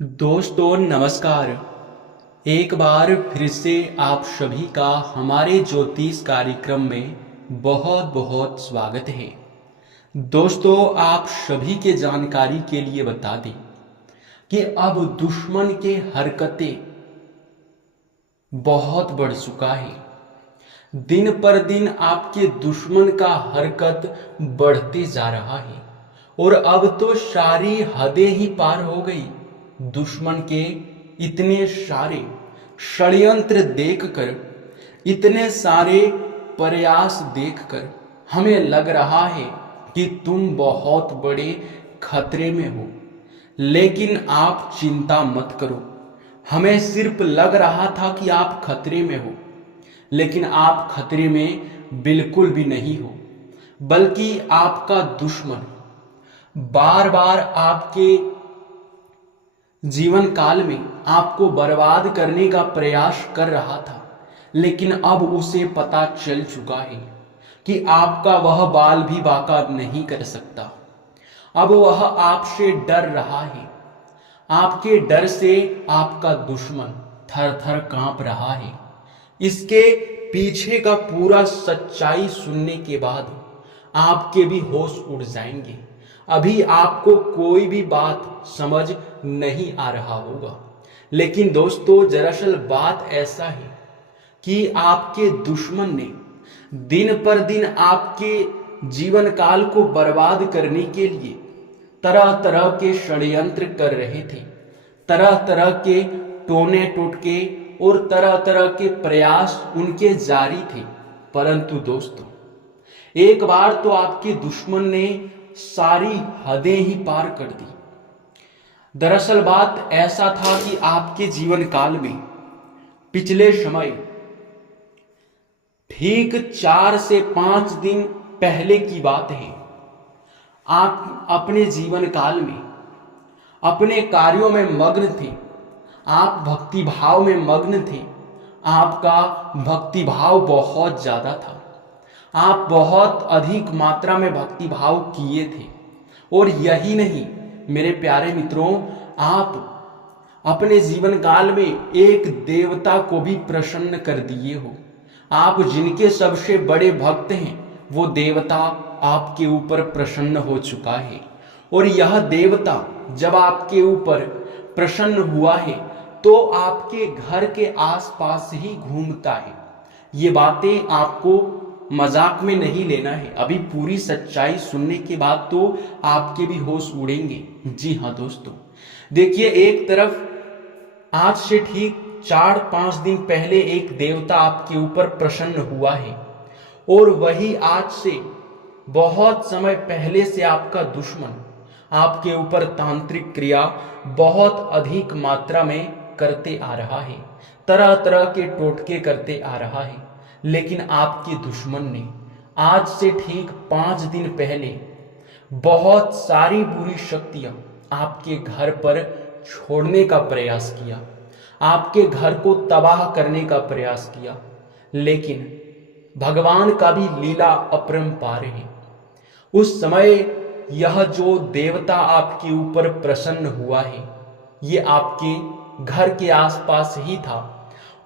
दोस्तों नमस्कार। एक बार फिर से आप सभी का हमारे ज्योतिष कार्यक्रम में बहुत बहुत स्वागत है। दोस्तों आप सभी के जानकारी के लिए बता दें कि अब दुश्मन के हरकतें बहुत बढ़ चुका है। दिन पर दिन आपके दुश्मन का हरकत बढ़ते जा रहा है और अब तो सारी हदें ही पार हो गई। दुश्मन के इतने सारे षड्यंत्र देखकर, इतने सारे प्रयास देखकर हमें लग रहा है कि तुम बहुत बड़े खतरे में हो। लेकिन आप चिंता मत करो। हमें सिर्फ लग रहा था कि आप खतरे में हो, लेकिन आप खतरे में बिल्कुल भी नहीं हो, बल्कि आपका दुश्मन बार बार आपके जीवन काल में आपको बर्बाद करने का प्रयास कर रहा था। लेकिन अब उसे पता चल चुका है कि आपका वह बाल भी बांका नहीं कर सकता। अब वह आपसे डर रहा है। आपके डर से आपका दुश्मन थर थर कांप रहा है। इसके पीछे का पूरा सच्चाई सुनने के बाद आपके भी होश उड़ जाएंगे। अभी आपको कोई भी बात समझ नहीं आ रहा होगा, लेकिन दोस्तों दरअसल बात ऐसा है कि आपके दुश्मन ने दिन पर दिन आपके जीवन काल को बर्बाद करने के लिए तरह तरह के षड्यंत्र कर रहे थे। तरह तरह के टोने टोटके और तरह तरह के प्रयास उनके जारी थे। परंतु दोस्तों एक बार तो आपके दुश्मन ने सारी हदें ही पार कर दी। दरअसल बात ऐसा था कि आपके जीवन काल में पिछले समय ठीक 4 से 5 दिन पहले की बात है, आप अपने जीवन काल में अपने कार्यों में मग्न थे। आप भक्ति भाव में मग्न थे। आपका भक्ति भाव बहुत ज्यादा था। आप बहुत अधिक मात्रा में भक्ति भाव किए थे। और यही नहीं मेरे प्यारे मित्रों, आप अपने जीवन काल में एक देवता को भी प्रसन्न कर दिए हो। आप जिनके सबसे बड़े भक्त हैं वो देवता आपके ऊपर प्रसन्न हो चुका है। और यह देवता जब आपके ऊपर प्रसन्न हुआ है तो आपके घर के आसपास ही घूमता है। ये बातें आपको मजाक में नहीं लेना है। अभी पूरी सच्चाई सुनने के बाद तो आपके भी होश उड़ेंगे। जी हाँ दोस्तों, देखिए एक तरफ आज से ठीक 4-5 दिन पहले एक देवता आपके ऊपर प्रसन्न हुआ है, और वही आज से बहुत समय पहले से आपका दुश्मन आपके ऊपर तांत्रिक क्रिया बहुत अधिक मात्रा में करते आ रहा है। तरह तरह के टोटके करते आ रहा है। लेकिन आपके दुश्मन ने आज से ठीक 5 दिन पहले बहुत सारी बुरी शक्तियां आपके घर पर छोड़ने का प्रयास किया, आपके घर को तबाह करने का प्रयास किया। लेकिन भगवान का भी लीला अपरंपार है। उस समय यह जो देवता आपके ऊपर प्रसन्न हुआ है ये आपके घर के आसपास ही था।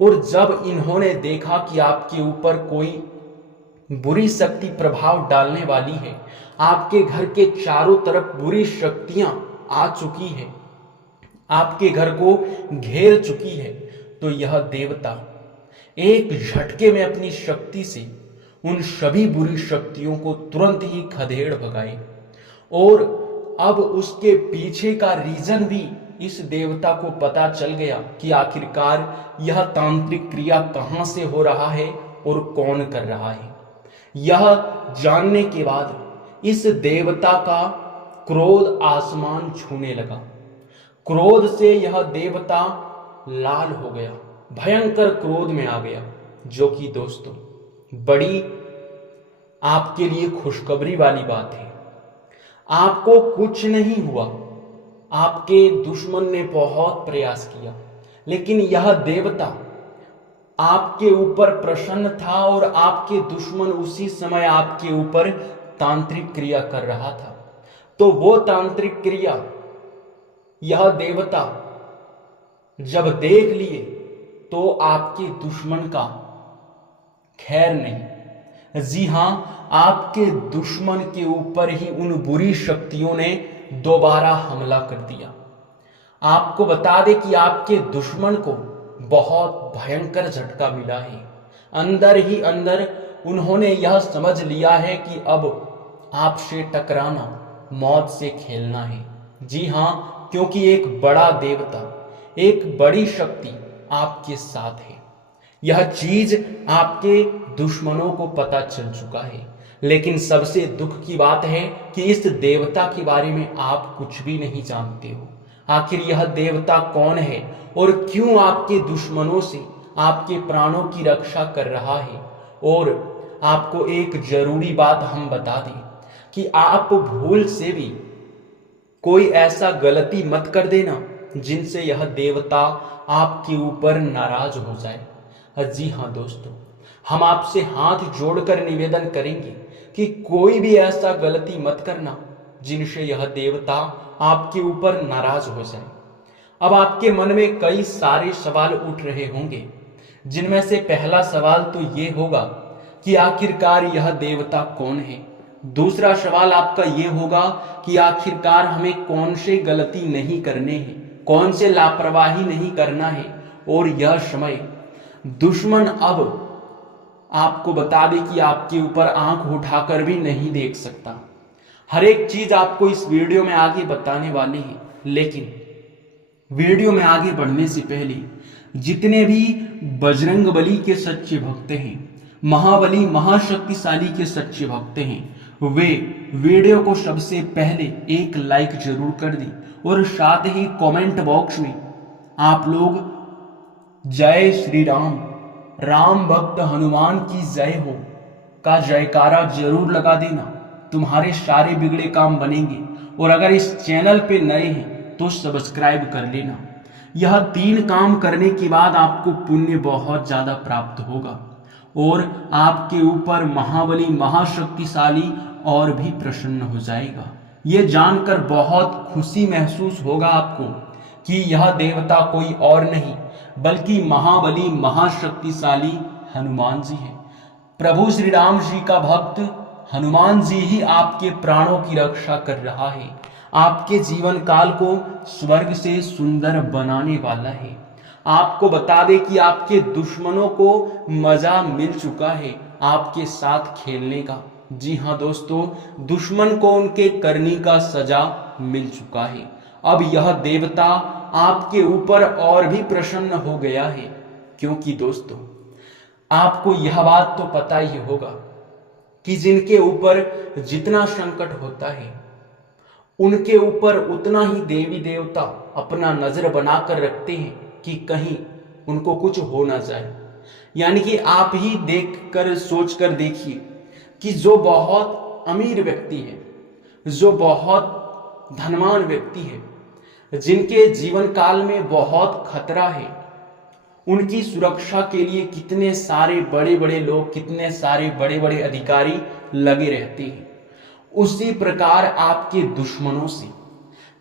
और जब इन्होंने देखा कि आपके ऊपर कोई बुरी शक्ति प्रभाव डालने वाली है, आपके घर के चारों तरफ बुरी शक्तियां आ चुकी है, आपके घर को घेर चुकी है, तो यह देवता एक झटके में अपनी शक्ति से उन सभी बुरी शक्तियों को तुरंत ही खदेड़ भगाए। और अब उसके पीछे का रीजन भी इस देवता को पता चल गया कि आखिरकार यह तांत्रिक क्रिया कहां से हो रहा है और कौन कर रहा है। यह जानने के बाद इस देवता का क्रोध आसमान छूने लगा। क्रोध से यह देवता लाल हो गया, भयंकर क्रोध में आ गया। जो कि दोस्तों बड़ी आपके लिए खुशखबरी वाली बात है। आपको कुछ नहीं हुआ। आपके दुश्मन ने बहुत प्रयास किया, लेकिन यह देवता आपके ऊपर प्रसन्न था और आपके दुश्मन उसी समय आपके ऊपर तांत्रिक क्रिया कर रहा था। तो वो तांत्रिक क्रिया यह देवता जब देख लिए तो आपके दुश्मन का खैर नहीं। जी हां, आपके दुश्मन के ऊपर ही उन बुरी शक्तियों ने दोबारा हमला कर दिया। आपको बता दें कि आपके दुश्मन को बहुत भयंकर झटका मिला है। अंदर ही अंदर उन्होंने यह समझ लिया है कि अब आपसे टकराना मौत से खेलना है। जी हां, क्योंकि एक बड़ा देवता, एक बड़ी शक्ति आपके साथ है। यह चीज आपके दुश्मनों को पता चल चुका है, लेकिन सबसे दुख की बात है कि इस देवता के बारे में आप कुछ भी नहीं जानते हो। आखिर यह देवता कौन है और क्यों आपके दुश्मनों से आपके प्राणों की रक्षा कर रहा है। और आपको एक जरूरी बात हम बता दें कि आप भूल से भी कोई ऐसा गलती मत कर देना जिनसे यह देवता आपके ऊपर नाराज हो जाए। जी हाँ दोस्तों, हम आपसे हाथ जोड़कर निवेदन करेंगे कि कोई भी ऐसा गलती मत करना जिनसे यह देवता आपके ऊपर नाराज हो जाए। अब आपके मन में कई सारे सवाल उठ रहे होंगे, जिनमें से पहला सवाल तो ये होगा कि आखिरकार यह देवता कौन है। दूसरा सवाल आपका ये होगा कि आखिरकार हमें कौन से गलती नहीं करने हैं, कौन से लापरवाही नहीं करना है। और यह समय दुश्मन अब आपको बता दे कि आपके ऊपर आंख उठाकर भी नहीं देख सकता। हर एक चीज आपको इस वीडियो में आगे बताने वाले हैं, लेकिन वीडियो में आगे बढ़ने से पहले जितने भी बजरंगबली के सच्चे भक्त हैं, महाबली महाशक्तिशाली के सच्चे भक्त हैं, वे वीडियो को सबसे पहले एक लाइक जरूर कर दें और साथ ही कमेंट बॉक्स में आप लोग जय श्री राम, राम भक्त हनुमान की जय हो का जयकारा जरूर लगा देना। तुम्हारे सारे बिगड़े काम बनेंगे। और अगर इस चैनल पे नए हैं तो सब्सक्राइब कर लेना। यह 3 काम करने के बाद आपको पुण्य बहुत ज्यादा प्राप्त होगा और आपके ऊपर महाबली महाशक्तिशाली और भी प्रसन्न हो जाएगा। ये जानकर बहुत खुशी महसूस होगा आपको कि यह देवता कोई और नहीं बल्कि महाबली महाशक्तिशाली हनुमान जी है। प्रभु श्री राम जी का भक्त हनुमान जी ही आपके प्राणों की रक्षा कर रहा है, आपके जीवन काल को स्वर्ग से सुंदर बनाने वाला है। आपको बता दे कि आपके दुश्मनों को मजा मिल चुका है आपके साथ खेलने का। जी हाँ दोस्तों, दुश्मन को उनके करनी का सजा मिल चुका है। अब यह देवता आपके ऊपर और भी प्रसन्न हो गया है, क्योंकि दोस्तों आपको यह बात तो पता ही होगा कि जिनके ऊपर जितना संकट होता है उनके ऊपर उतना ही देवी देवता अपना नजर बनाकर रखते हैं कि कहीं उनको कुछ हो ना जाए। यानी कि आप ही देखकर सोचकर देखिए कि जो बहुत अमीर व्यक्ति है, जो बहुत धनवान व्यक्ति है, जिनके जीवन काल में बहुत खतरा है, उनकी सुरक्षा के लिए कितने सारे बड़े बड़े लोग, कितने सारे बड़े बड़े अधिकारी लगे रहते हैं। उसी प्रकार आपके दुश्मनों से,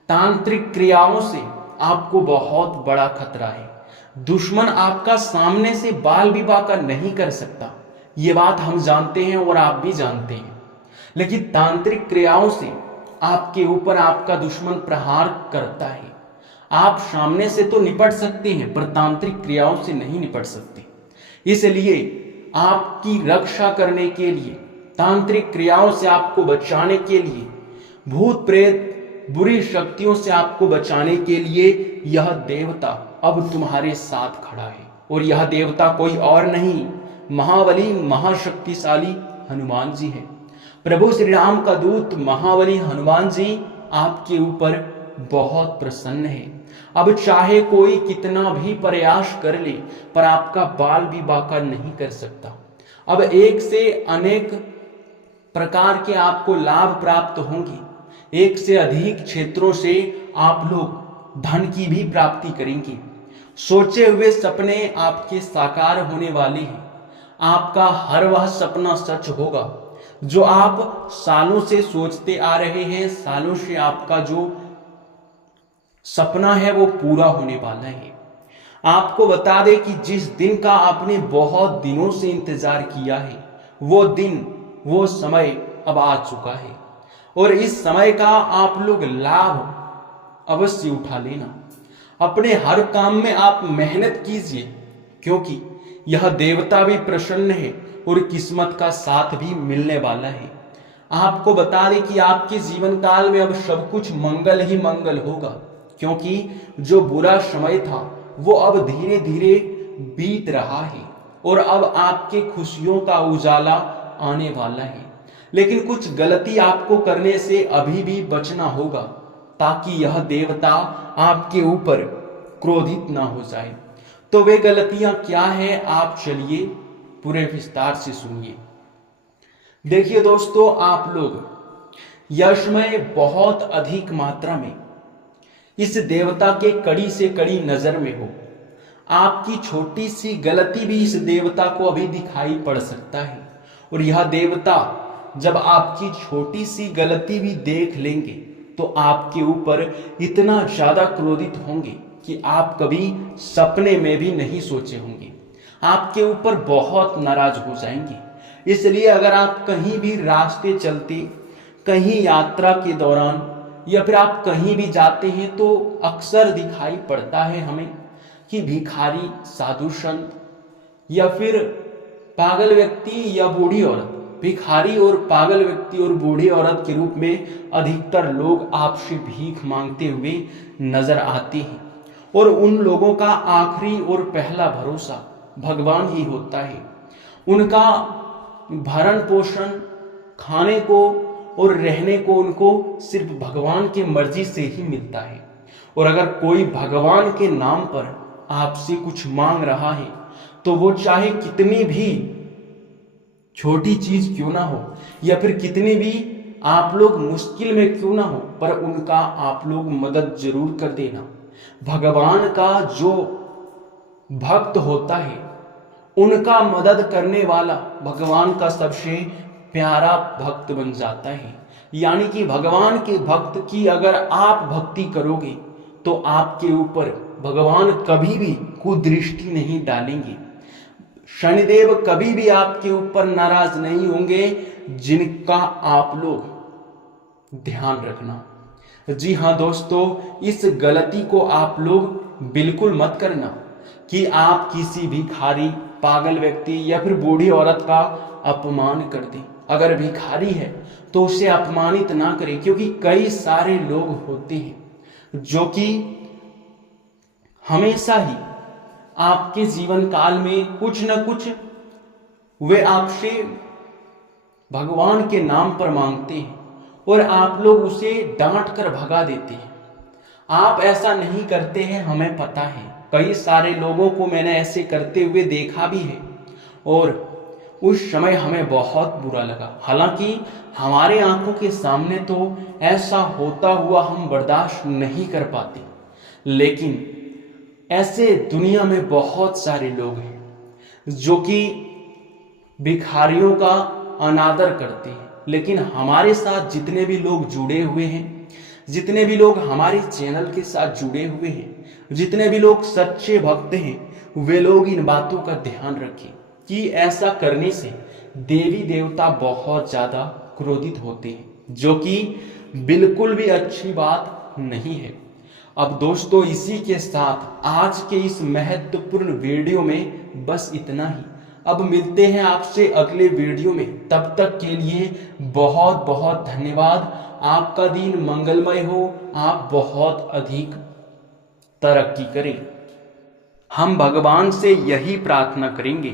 तांत्रिक क्रियाओं से आपको बहुत बड़ा खतरा है। दुश्मन आपका सामने से बाल विवाह का नहीं कर सकता, ये बात हम जानते हैं और आप भी जानते हैं, लेकिन तांत्रिक क्रियाओं से आपके ऊपर आपका दुश्मन प्रहार करता है। आप सामने से तो निपट सकते हैं पर तांत्रिक क्रियाओं से नहीं निपट सकते। इसलिए आपकी रक्षा करने के लिए, तांत्रिक क्रियाओं से आपको बचाने के लिए, भूत प्रेत बुरी शक्तियों से आपको बचाने के लिए यह देवता अब तुम्हारे साथ खड़ा है। और यह देवता कोई और नहीं, महाबली महाशक्तिशाली हनुमान जी है। प्रभु श्री राम का दूत महाबली हनुमान जी आपके ऊपर बहुत प्रसन्न है। अब चाहे कोई कितना भी प्रयास कर ले पर आपका बाल भी बाका नहीं कर सकता। अब एक से अनेक प्रकार के आपको लाभ प्राप्त होंगे, एक से अधिक क्षेत्रों से आप लोग धन की भी प्राप्ति करेंगे। सोचे हुए सपने आपके साकार होने वाले हैं। आपका हर वह सपना सच होगा जो आप सालों से सोचते आ रहे हैं। सालों से आपका जो सपना है वो पूरा होने वाला है। आपको बता दें कि जिस दिन का आपने बहुत दिनों से इंतजार किया है, वो दिन, वो समय अब आ चुका है। और इस समय का आप लोग लाभ अवश्य उठा लेना। अपने हर काम में आप मेहनत कीजिए, क्योंकि यह देवता भी प्रसन्न है और किस्मत का साथ भी मिलने वाला है। आपको बता दें कि आपके जीवन काल में अब सब कुछ मंगल ही मंगल होगा, क्योंकि जो बुरा समय था वो अब धीरे धीरे बीत रहा है और अब आपके खुशियों का उजाला आने वाला है। लेकिन कुछ गलती आपको करने से अभी भी बचना होगा, ताकि यह देवता आपके ऊपर क्रोधित ना हो जाए। तो वे गलतियां क्या है, आप चलिए पूरे विस्तार से सुनिए। देखिए दोस्तों, आप लोग यश में बहुत अधिक मात्रा में इस देवता के कड़ी से कड़ी नजर में हो। आपकी छोटी सी गलती भी इस देवता को अभी दिखाई पड़ सकता है, और यह देवता जब आपकी छोटी सी गलती भी देख लेंगे तो आपके ऊपर इतना ज्यादा क्रोधित होंगे कि आप कभी सपने में भी नहीं सोचे होंगे। आपके ऊपर बहुत नाराज हो जाएंगे। इसलिए अगर आप कहीं भी रास्ते चलते, कहीं यात्रा के दौरान, या फिर आप कहीं भी जाते हैं, तो अक्सर दिखाई पड़ता है हमें कि भिखारी, साधु संत, या फिर पागल व्यक्ति या बूढ़ी औरत, भिखारी और पागल व्यक्ति और बूढ़ी औरत के रूप में अधिकतर लोग आपसे भीख मांगते हुए नजर आते हैं। और उन लोगों का आखिरी और पहला भरोसा भगवान ही होता है। उनका भरण पोषण, खाने को और रहने को उनको सिर्फ भगवान की मर्जी से ही मिलता है। और अगर कोई भगवान के नाम पर आपसे कुछ मांग रहा है, तो वो चाहे कितनी भी छोटी चीज क्यों ना हो, या फिर कितनी भी आप लोग मुश्किल में क्यों ना हो, पर उनका आप लोग मदद जरूर कर देना। भगवान का जो भक्त होता है, उनका मदद करने वाला भगवान का सबसे प्यारा भक्त बन जाता है। यानी कि भगवान के भक्त की अगर आप भक्ति करोगे तो आपके ऊपर भगवान कभी भी कुदृष्टि नहीं डालेंगे। शनिदेव कभी भी आपके ऊपर नाराज नहीं होंगे, जिनका आप लोग ध्यान रखना। जी हाँ दोस्तों, इस गलती को आप लोग बिल्कुल मत करना कि आप किसी भिखारी, पागल व्यक्ति या फिर बूढ़ी औरत का अपमान कर दें। अगर भिखारी है तो उसे अपमानित ना करें, क्योंकि कई सारे लोग होते हैं जो कि हमेशा ही आपके जीवन काल में कुछ न कुछ वे आपसे भगवान के नाम पर मांगते हैं और आप लोग उसे डांट कर भगा देते हैं। आप ऐसा नहीं करते हैं, हमें पता है। कई सारे लोगों को मैंने ऐसे करते हुए देखा भी है और उस समय हमें बहुत बुरा लगा। हालांकि हमारे आंखों के सामने तो ऐसा होता हुआ हम बर्दाश्त नहीं कर पाते, लेकिन ऐसे दुनिया में बहुत सारे लोग हैं जो कि भिखारियों का अनादर करते हैं। लेकिन हमारे साथ जितने भी लोग जुड़े हुए हैं, जितने भी लोग हमारे चैनल के साथ जुड़े हुए हैं, जितने भी लोग सच्चे भक्त हैं, वे लोग इन बातों का ध्यान रखें कि ऐसा करने से देवी देवता बहुत ज्यादा क्रोधित होते हैं, जो कि बिल्कुल भी अच्छी बात नहीं है। अब दोस्तों, इसी के साथ आज के इस महत्वपूर्ण वीडियो में बस इतना ही। अब मिलते हैं आपसे अगले वीडियो में। तब तक के लिए बहुत बहुत धन्यवाद। आपका दिन मंगलमय हो, आप बहुत अधिक तरक्की करें। हम भगवान से यही प्रार्थना करेंगे।